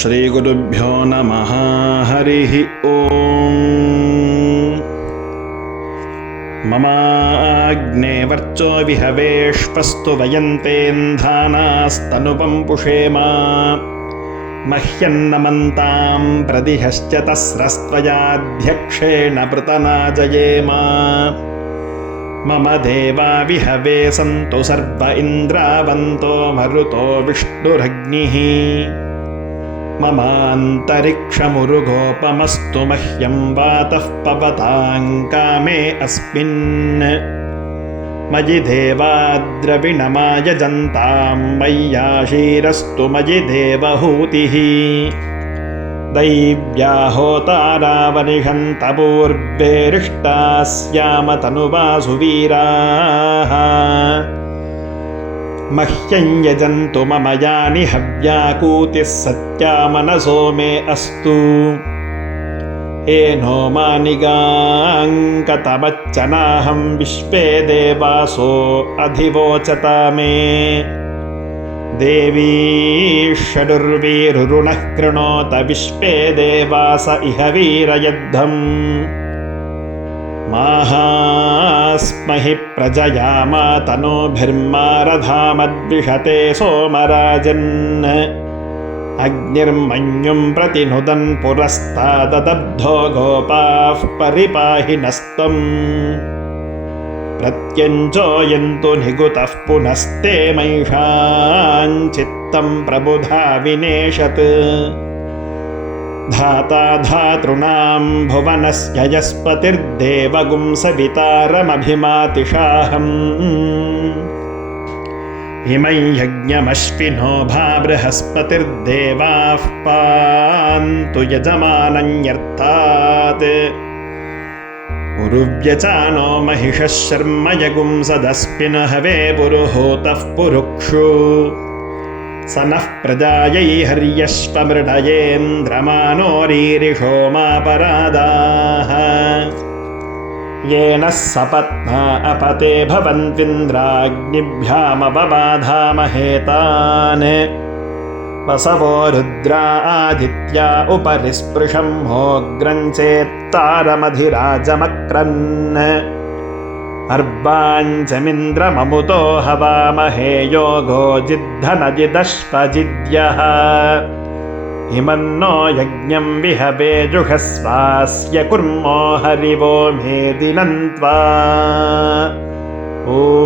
श्रीगुरुभ्यो नमः हरिः ॐ ममाग्ने वर्चो विहवेष्पस्तु वयन्तेन्धानास्तनुपं पुषेमा मह्यन्नमन्तां प्रदिहश्च तस्रस्त्वयाध्यक्षेण पृतना जयेमा मम देवा विहवे सन्तु सर्व इन्द्रावन्तो मरुतो विष्णुरग्निः ममान्तरिक्षमुरुगोपमस्तु मह्यं वातः पवतां कामे अस्मिन्। मयि देवाद्रविणमायजन्तां मय्याशीरस्तु मयि देवहूतिः। दैव्याहोतारावनिषन्तपूर्वेरिष्टा स्याम तनुवासुवीराः मह्यं यजन्तु मम यानि हव्याकूतिः सत्या मनसो मे अस्तु। एनो मानिगाङ्कतमच्चनाहं विश्वे देवासो अधिवोचता मे। देवी षडुर्वीरुरुणः कृणोत विश्वे देवास इह वीरयद्धम् माहास्महि प्रजयामा तनूभिर्मारधामद्विषते सोमराजन्। अग्निर्मन्युं प्रतिनुदन् पुरस्ताददब्धो गोपाः परिपाहि नस्त्वम् प्रत्यञ्चोयन्तु निगुतः पुनस्ते मैषाञ्चित्तं प्रबुधा विनेशत् धाता धातॄणां भुवनस्य यस्पतिर्देवगुं सवितारमभिमातिषाहम्। इमै यज्ञमश्विनो भा बृहस्पतिर्देवाः पान्तु यजमानन्यर्थात्। पुरुव्यचानो महिषः शर्म यगुं सदस्मिन हवे पुरुहूतः पुरुक्षु स नः प्रजायै हर्यश्वमृडयेन्द्रमानोरीरिषो मापरादाः येन सपत्ना अपते भवन्त्विन्द्राग्निभ्यामपबाधामहेतान् वसवो रुद्रा आदित्या उपरि स्पृशं मोग्रञ्चेत्तारमधिराजमक्रन् अर्वाञ्चमिन्द्रममुतो हवामहे योगो जिद्धनजिदश्वजिद्यः। इमन्नो यज्ञं विहवे जुषस्वास्य कुर्मो हरिवो मेदिनन्त्वा। ॐ